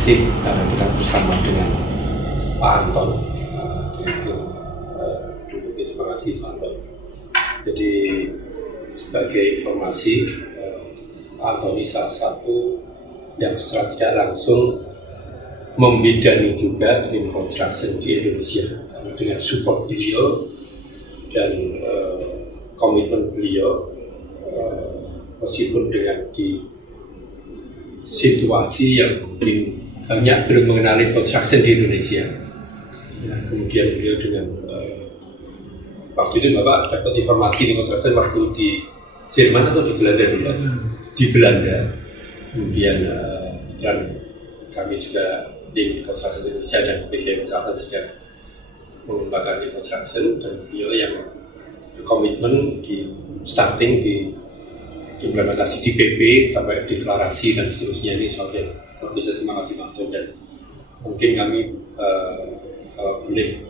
kasih kita bersama dengan Pak Anton. Terima kasih Pak Anton. Jadi sebagai informasi, Pak Anton ini salah satu yang secara tidak langsung membidangi juga green construction di Indonesia dengan support beliau dan komitmen beliau, meskipun dengan di situasi yang mungkin banyak belum mengenali construction di Indonesia. Ya, kemudian beliau dengan waktu itu Bapak dapat informasi di construction waktu di Jerman atau di Belanda dulu? Di Belanda. Kemudian dan kami juga di construction Indonesia dan PGI Consultant sedang mengembangkan di construction, dan beliau yang berkomitmen di starting di implementasi di PP sampai deklarasi dan seterusnya. Ini soal yang bisa. Terima kasih Pak Anton, dan mungkin kami kalau boleh,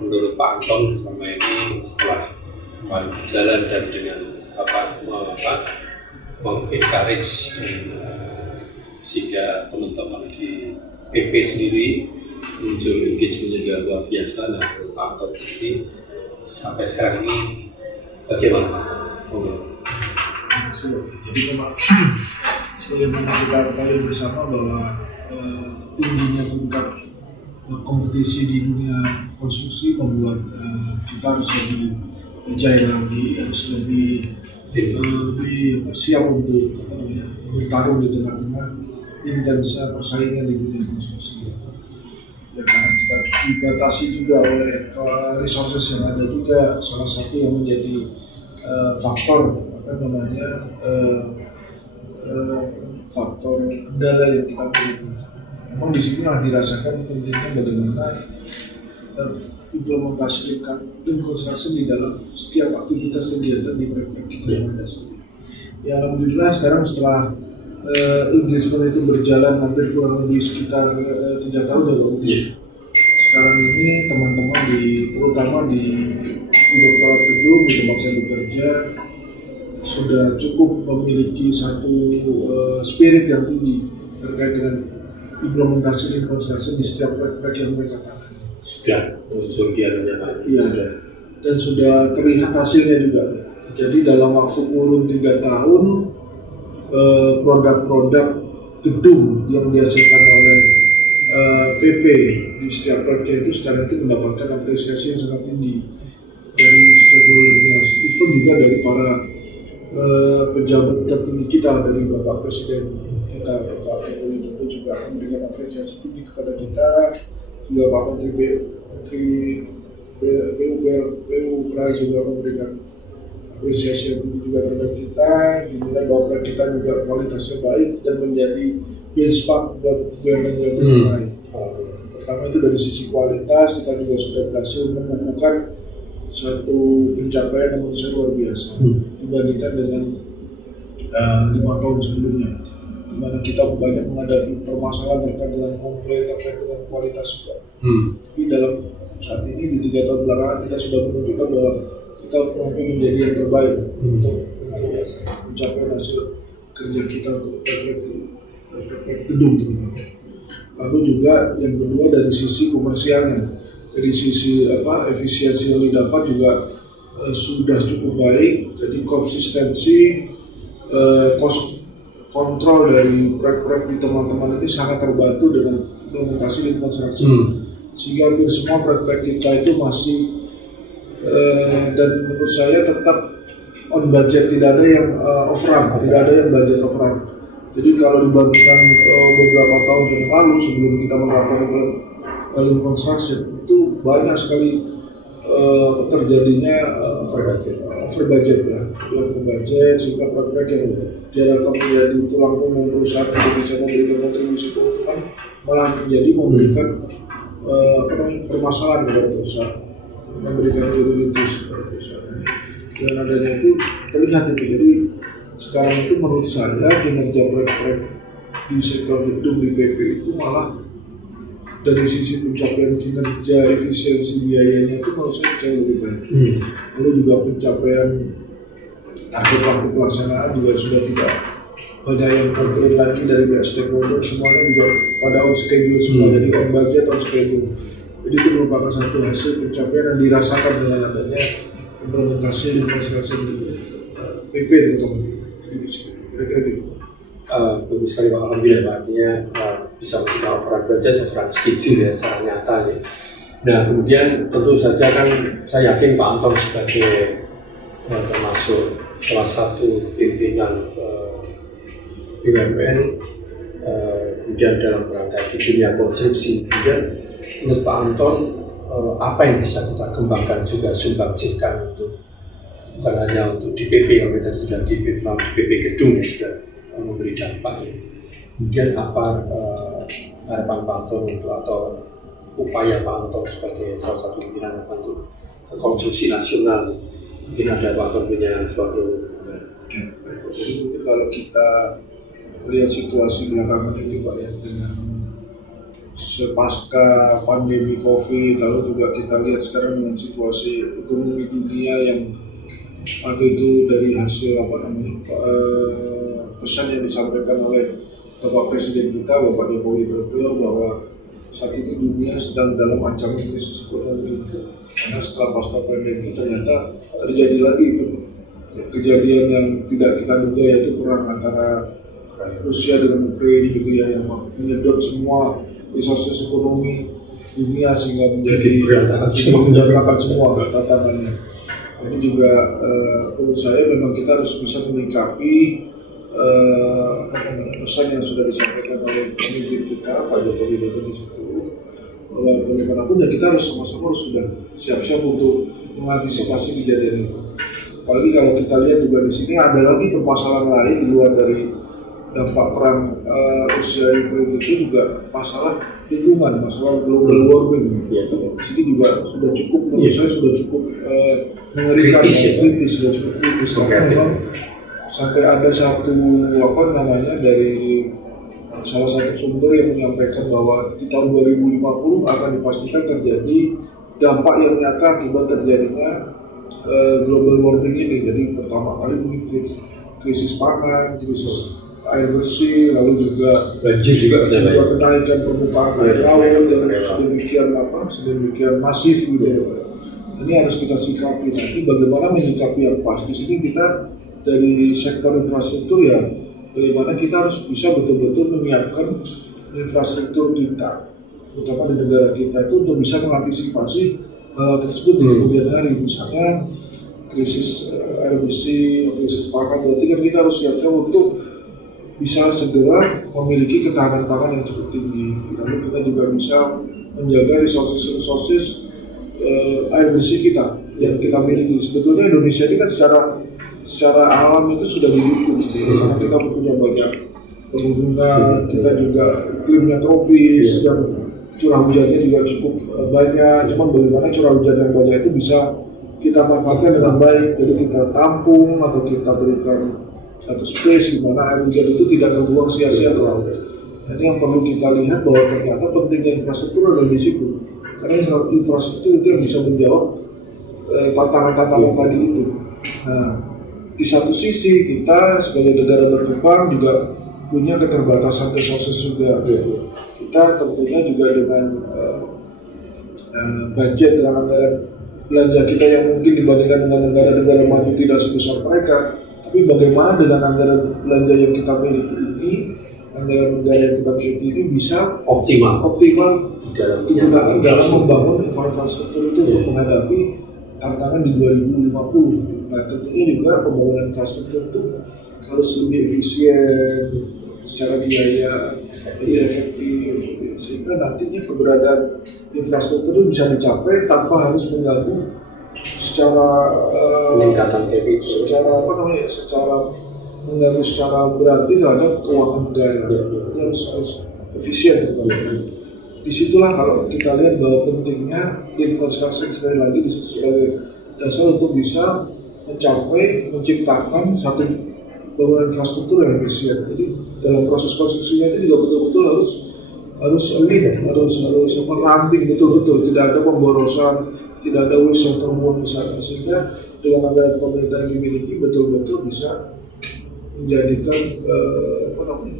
menurut Pak Anton selama ini setelah kemarin berjalan dan dengan mengencourage sehingga teman-teman di PP sendiri muncul engagement juga luar biasa. Nah, Pak Anton sendiri sampai sekarang ini bagaimana? Jadi memang sebagaimana kita ketahui bersama bahwa tingginya tingkat kompetisi di dunia konstruksi membuat kita harus lebih agile lagi, harus lebih siap untuk bertarung di tengah-tengah intensnya persaingan di dunia konstruksi. Ya, karena kita dibatasi juga oleh resources yang ada juga, salah satu yang menjadi faktor faktor kendala yang kita miliki. Memang di sini dirasakan pentingnya bagaimana implementasikan dan construction di dalam setiap aktivitas kegiatan di proyek kita yang ada. Ya, alhamdulillah sekarang setelah engagement itu berjalan hampir kurang lebih sekitar 3 tahun ya Pak. Sekarang ini teman-teman terutama di Direktorat Gedung di tempat saya bekerja sudah cukup memiliki satu spirit yang tinggi terkait dengan implementasi dan construction di setiap proyek yang mereka tangani. Sudah muncul kiannya Pak. Iya, dan sudah terlihat hasilnya juga. Jadi dalam waktu kurun 3 tahun, produk-produk gedung yang dihasilkan oleh PP di setiap proyek itu sekarang itu mendapatkan apresiasi yang sangat tinggi dari stakeholder-nya, even juga dari para pejabat tertinggi kita, dari Bapak Presiden kita, Bapak Jokowi Dodo juga memberikan apresiasi tinggi kepada kita, juga Pak Menteri PUPR juga memberikan apresiasi yang tinggi juga kepada kita, dinilai bahwa kita juga kualitasnya baik dan menjadi benchmark buat BUMN yang lain. Pertama itu dari sisi kualitas, kita juga sudah berhasil menumbuhkan satu pencapaian yang menurut saya luar biasa dibandingkan dengan 5 tahun sebelumnya, di mana kita banyak menghadapi permasalahan terkait dengan komplain, terkait dengan kualitas juga. Tapi dalam saat ini di 3 tahun belakangan kita sudah menunjukkan bahwa kita mampu menjadi yang terbaik untuk mencapai hasil kerja kita untuk proyek gedung terutama. Lalu juga yang kedua dari sisi komersialnya, dari sisi efisiensi yang didapat juga sudah cukup baik. Jadi konsistensi cost control dari proyek-proyek di teman-teman ini sangat terbantu dengan implementasi dan konstruksi. Sehingga hampir semua proyek-proyek kita itu masih dan menurut saya tetap on budget, tidak ada yang overrun, tidak ada yang budget overrun. Jadi kalau dibandingkan beberapa tahun yang lalu sebelum kita menerapkan lean construction, itu banyak sekali terjadinya over budget sehingga proyek yang diharapkan menjadi tulang punggung perusahaan untuk bisa memberikan kontribusi keuntungan malah menjadi memberikan permasalahan kepada perusahaan, memberikan liabilities kepada perusahaan. Dan adanya itu terlihat itu. Jadi sekarang itu menurut saya kinerja proyek-proyek di sektor gedung di PP itu malah dari sisi pencapaian kinerja efisiensi biayanya itu menurut saya jauh lebih baik. Lalu juga pencapaian target waktu pelaksanaan juga sudah tidak banyak yang konkret lagi dari pihak stakeholder, semuanya juga pada on schedule semua, jadi on budget, on schedule. Jadi itu merupakan satu hasil pencapaian yang dirasakan dengan adanya implementasi infrastruktur di PP terutama. Kira-kira gitu. Bagus sekali Pak, alhamdulillah Pak, artinya bisa masuk overrun budget, overrun schedule ya secara nyata ya. Nah kemudian tentu saja kan saya yakin Pak Anton sebagai termasuk salah satu pimpinan BUMN kemudian dalam rangka di dunia konstruksi, kemudian menurut Pak Anton apa yang bisa kita kembangkan juga sumbangsihkan untuk bukan hanya untuk DPP, kalau kita sudah DPP gedung ya sudah memberi dampak ya. Kemudian apa harapan Pak Anton untuk atau upaya Pak Anton sebagai salah satu pimpinan untuk konstruksi nasional, mungkin ada Pak Anton punya suatu Jadi mungkin kalau kita lihat situasi belakangan ini Pak ya, dengan sepasca pandemi COVID, lalu juga kita lihat sekarang dengan situasi ekonomi dunia yang ada itu dari hasil pesan yang disampaikan oleh Bapak Presiden kita, Bapak Jokowi Dodo, bahwa saat ini dunia sedang dalam ancaman krisis ekonomi, karena setelah pasca pandemi ternyata terjadi lagi kejadian yang tidak kita duga, yaitu perang antara Rusia dengan Ukraina gitu ya, yang menyedot semua resources ekonomi dunia sehingga menjadi berantakan semua tantangannya. Ini juga menurut saya memang kita harus bisa menyikapi pesan yang sudah disampaikan oleh pemimpin kita Pak Jokowi Dodo di situ, bahwa bagaimanapun ya kita harus sama-sama sudah siap-siap untuk mengantisipasi kejadian itu. Apalagi kalau kita lihat juga di sini ada lagi permasalahan lain di luar dari dampak perang Rusia Ukraina, itu juga masalah lingkungan, masalah global warming. Di sini juga sudah cukup, menurut saya sudah cukup mengerikan, kritis, sudah cukup kritis. Karena memang sampai ada satu dari salah satu sumber yang menyampaikan bahwa di tahun 2050 akan dipastikan terjadi dampak yang nyata akibat terjadinya global warming ini. Jadi pertama kali mungkin krisis pangan, krisis air bersih, lalu juga banjir juga kenaikan permukaan air laut yang sedemikian masif gitu. Ini harus kita sikapi. Nanti bagaimana menyikapi yang pas? Di sini kita dari sektor infrastruktur ya, bagaimana kita harus bisa betul-betul menyiapkan infrastruktur kita, terutama di negara kita itu untuk bisa mengantisipasi tersebut di kemudian hari. Misalnya krisis air bersih, krisis pangan, berarti kan kita harus siap-siap untuk bisa segera memiliki ketahanan pangan yang cukup tinggi. Lalu kita juga bisa menjaga resources air bersih kita yang kita miliki. Sebetulnya Indonesia ini kan secara alam itu sudah didukung, karena kita punya banyak pegunungan, kita juga iklimnya tropis dan curah hujannya juga cukup banyak. Cuman bagaimana curah hujan yang banyak itu bisa kita manfaatkan dengan baik, jadi kita tampung atau kita berikan satu space di mana air hujan itu tidak terbuang sia-sia ke laut. Jadi yang perlu kita lihat bahwa ternyata pentingnya infrastruktur adalah di situ, karena infrastruktur itu yang bisa menjawab tantangan-tantangan tadi itu. Nah, di satu sisi kita sebagai negara berkembang juga punya keterbatasan resources juga. Kita tentunya juga dengan budget dengan anggaran belanja kita yang mungkin dibandingkan dengan negara-negara maju tidak sebesar mereka, tapi bagaimana dengan anggaran belanja yang kita miliki ini, anggaran negara yang kita miliki ini bisa optimal dalam membangun infrastruktur itu untuk menghadapi tantangan di 2050. Nah, tentunya juga pembangunan infrastruktur itu harus lebih efisien secara biaya, lebih efektif, sehingga nantinya keberadaan infrastruktur itu bisa dicapai tanpa harus mengganggu secara peningkatan capital, secara mengganggu secara berarti terhadap keuangan negara. Harus efisien. Disitulah kalau kita lihat bahwa pentingnya infrastruktur sekali lagi di situ sebagai dasar untuk bisa menciptakan satu bangunan infrastruktur yang efisien. Jadi dalam proses konstruksinya itu juga betul-betul harus ramping betul-betul, tidak ada pemborosan, tidak ada waste yang terbuang di sana, sehingga dengan anggaran pemerintah yang dimiliki betul-betul bisa menjadikan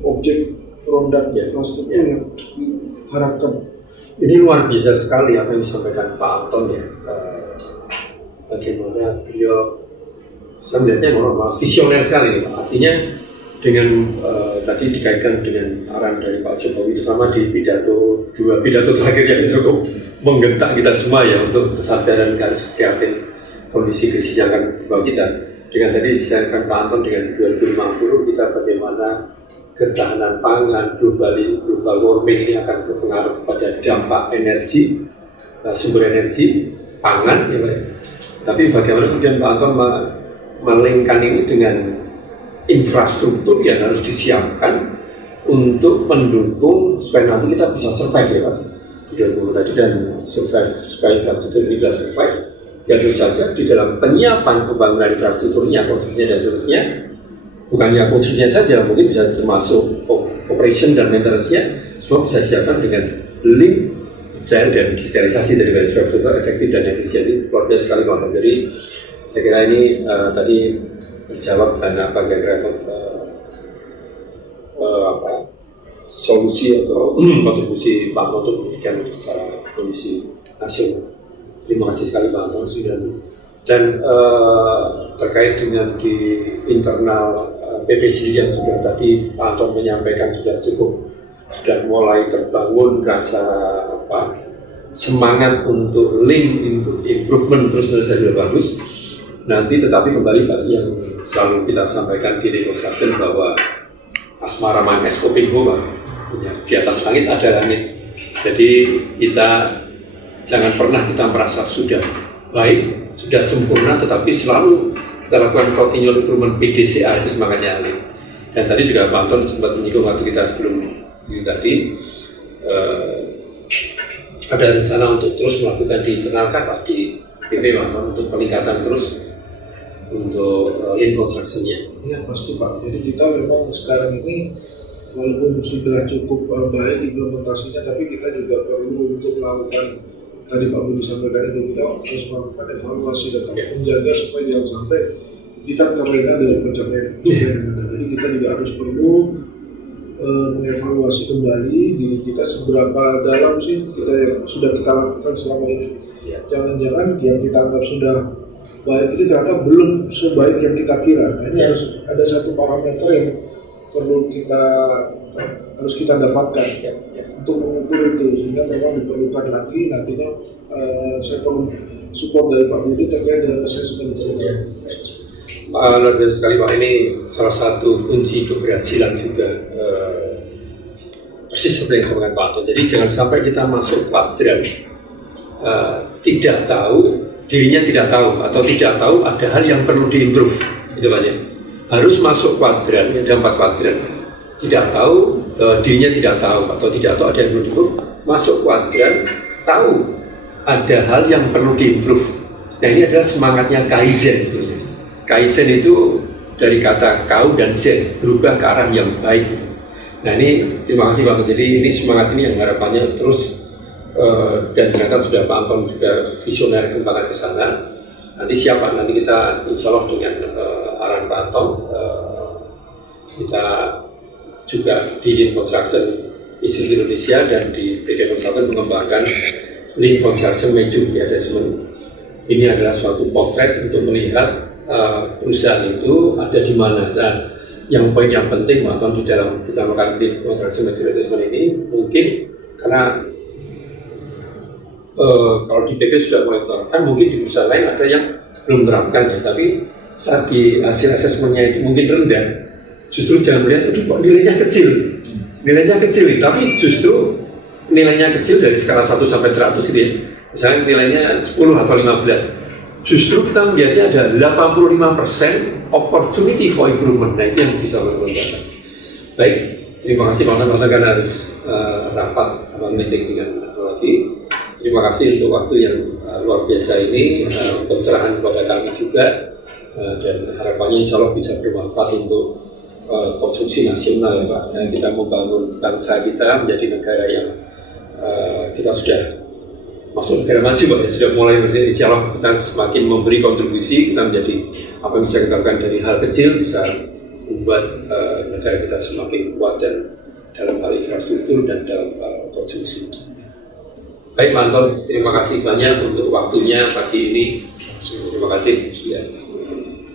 objek produk infrastruktur yang diharapkan. Ini luar biasa sekali apa yang disampaikan Pak Anton ya. Bagaimana beliau, saya melihatnya normal, visioner sekali ini Pak. Artinya dengan tadi dikaitkan dengan arahan dari Pak Jokowi, terutama di dua pidato terakhir yang cukup menggentak kita semua ya untuk kesadaran harus prihatin kondisi krisis yang akan dibawa kita. Dengan tadi disampaikan Pak Anton dengan 2050 kita bagaimana ketahanan pangan, global warming ini akan berpengaruh pada dampak energi, sumber energi, pangan ya Pak. Tapi bagaimana kemudian Pak Anton melingkan ini dengan infrastruktur yang harus disiapkan untuk mendukung supaya nanti kita bisa survive ya Pak. Di 20 tadi dan survive, supaya infrastruktur ini bisa survive, ya tentu saja di dalam penyiapan pembangunan infrastrukturnya, konstruksinya dan seterusnya, bukannya konstruksinya saja, mungkin bisa termasuk operation dan maintenance-nya, semua bisa disiapkan dengan link desain dan digitalisasi dari infrastruktur efektif dan efisien. Ini luar biasa sekali Pak. Jadi saya kira ini tadi terjawab karena apa kira-kira solusi atau kontribusi Pak Anton untuk memberikan secara kondisi nasional. Terima kasih sekali Pak Anton sudah. Dan terkait dengan di internal PP sendiri yang sudah tadi Pak Anton menyampaikan sudah mulai terbangun rasa semangat untuk link improvement terus-menerus sudah bagus. Nanti tetapi kembali Pak yang selalu kita sampaikan di negosiasi bahwa asmara manis kopingho Pak, di atas langit ada langit. Jadi kita jangan pernah kita merasa sudah baik, sudah sempurna, tetapi selalu kita lakukan continual improvement PDCA, itu semangatnya Ali. Dan tadi juga Pak Anton sempat menyinggung waktu kita sebelum ini tadi, ada rencana untuk terus melakukan di internal Pak di PP Pak untuk peningkatan terus untuk in construction-nya. Iya pasti Pak. Jadi kita memang sekarang ini walaupun sudah cukup baik implementasinya, tapi kita juga perlu untuk melakukan tadi Pak Budi sampaikan itu, kita harus melakukan evaluasi dan menjaga supaya jangan sampai kita terlena dengan pencapaian. Jadi kita juga harus perlu mengevaluasi kembali diri kita seberapa dalam sih kita yang sudah kita lakukan selama ini. Jangan-jangan yang kita anggap sudah baik itu ternyata belum sebaik yang kita kira. Nah, ini harus ada satu parameter yang perlu harus kita dapatkan untuk mengukur itu, sehingga memang diperlukan lagi nantinya saya perlu support dari Pak Budi terkait dengan assessment tersebut. Luar biasa sekali Pak, ini salah satu kunci keberhasilan juga persis seperti yang disampaikan Pak Anton. Jadi jangan sampai kita masuk kuadran tidak tahu, dirinya tidak tahu atau tidak tahu ada hal yang perlu diimprove, itu Pak ya. Harus masuk kuadran, ada 4 kuadran. Tidak tahu, dirinya tidak tahu atau tidak tahu ada yang perlu diimprove, masuk kuadran, tahu ada hal yang perlu diimprove. Nah ini adalah semangatnya Kaizen sebenarnya. Kaizen itu dari kata kau dan zen, berubah ke arah yang baik. Nah ini terima kasih Pak. Jadi ini semangat ini yang harapannya terus dan ternyata sudah Pak Anton juga visioner kembangkan ke sana. Nanti siapa? Nanti kita insya Allah dengan arahan Pak Anton kita juga di Lean Construction Institute Indonesia dan di PT Consultant mengembangkan Lean Construction Maturity Assessment. Ini adalah suatu potret untuk melihat perusahaan itu ada di mana. Nah, yang poin yang penting Pak Anton di dalam kita melakukan Lean Construction Maturity Assessment ini mungkin karena kalau di PP sudah mulai menerapkan, mungkin di perusahaan lain ada yang belum menerapkan ya, tapi saat di hasil asesmennya itu mungkin rendah, justru jangan melihat, aduh kok nilainya kecil, tapi justru nilainya kecil dari skala 1 sampai 100 gitu ya, misalnya nilainya 10 atau 15, justru kita melihatnya ada 85% opportunity for improvement. Nah itu yang bisa mengembangkan. Baik, terima kasih Pak Anton karena harus rapat meeting dengan lagi. Terima kasih untuk waktu yang luar biasa ini, pencerahan kepada kami juga, dan harapannya insya Allah bisa bermanfaat untuk konstruksi nasional ya Pak. Dan kita membangun bangsa kita menjadi negara yang kita sudah masuk negara maju Pak ya, sudah mulai insya Allah kita semakin memberi kontribusi, kita menjadi apa yang bisa kita lakukan dari hal kecil bisa membuat negara kita semakin kuat dan dalam hal infrastruktur dan dalam hal konsumsi. Baik, Pak Anton, terima kasih banyak untuk waktunya pagi ini. Terima kasih. Ya.